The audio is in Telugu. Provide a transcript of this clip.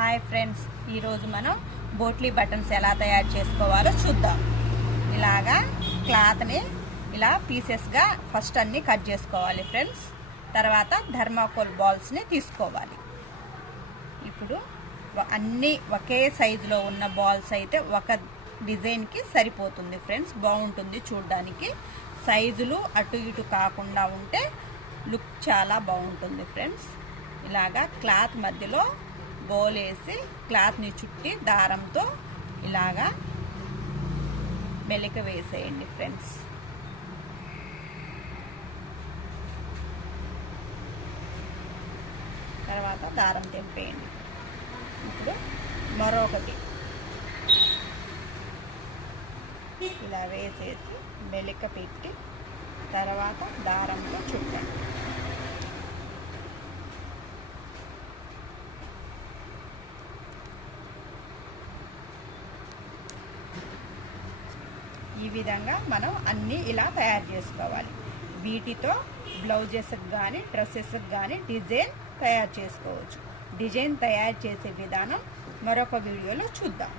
హాయ్ ఫ్రెండ్స్, ఈరోజు మనం బోట్లీ బటన్స్ ఎలా తయారు చేసుకోవాలో చూద్దాం. ఇలాగా క్లాత్ని ఇలా పీసెస్గా ఫస్ట్ అన్నీ కట్ చేసుకోవాలి ఫ్రెండ్స్. తర్వాత థర్మాకోల్ బాల్స్ని తీసుకోవాలి. ఇప్పుడు అన్నీ ఒకే సైజులో ఉన్న బాల్స్ అయితే ఒక డిజైన్కి సరిపోతుంది ఫ్రెండ్స్, బాగుంటుంది చూడడానికి. సైజులు అటు ఇటు కాకుండా ఉంటే లుక్ చాలా బాగుంటుంది ఫ్రెండ్స్. ఇలాగా క్లాత్ మధ్యలో బౌల్ వేసి క్లాత్ని చుట్టి దారంతో ఇలాగా మెలిక వేసేయండి ఫ్రెండ్స్. తర్వాత దారం తెంపేయండి. ఇప్పుడు మరొకటి ఇలా వేసేసి మెలిక పెట్టి తర్వాత దారంతో చుట్టండి. ఈ విధంగా మనం అన్నీ ఇలా తయారు చేసుకోవాలి. వీటితో బ్లౌజెస్కి కానీ డ్రెస్సెస్కి కానీ డిజైన్ తయారు చేసుకోవచ్చు. డిజైన్ తయారు చేసే విధానం మరొక వీడియోలో చూద్దాం.